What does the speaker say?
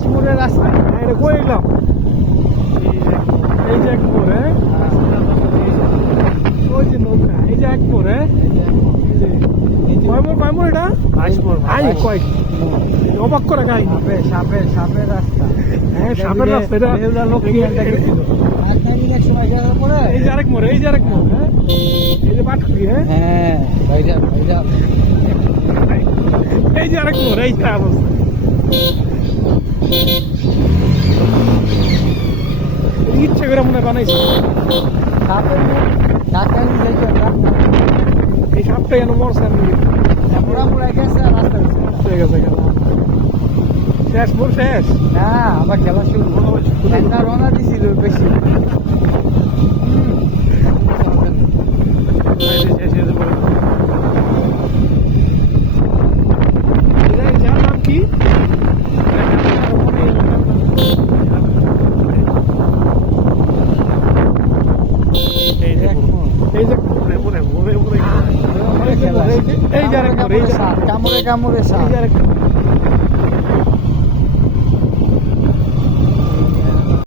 হাসিমুরের রাস্তা। এটা কই এলাম? এই যে এক মোড়, হ্যাঁ? ওই যে নৌকা, এই যে এক মোড়, হ্যাঁ? কয় মোড় এটা? আই কয় অবাক করে কাহিনী। সাপের রাস্তা। হ্যাঁ, সাপের রাস্তা এটা। এই যে আরেক মোড়, এই যে আরেক মোড়, হ্যাঁ? এই যে পাটকুড়ি, হ্যাঁ? হ্যাঁ, ভাইরা এই যে আরেক মোড়, এই যে অবস্থা। ইচ্ছে করে মনে হয় বানাইছে। সাপের ঢাকা নিয়ে যাইতে এই সাপটা যেন মরছে আমি মোড়া গেছে রাস্তা হয়ে গেছে কেন? শেষ মোড় শেষ। না আবার খেলা শুরু একটা রওনা দিছিল বেশি যার নাম কি? এই যে কামড়ে কামড়ে সাপ এই যে আরেক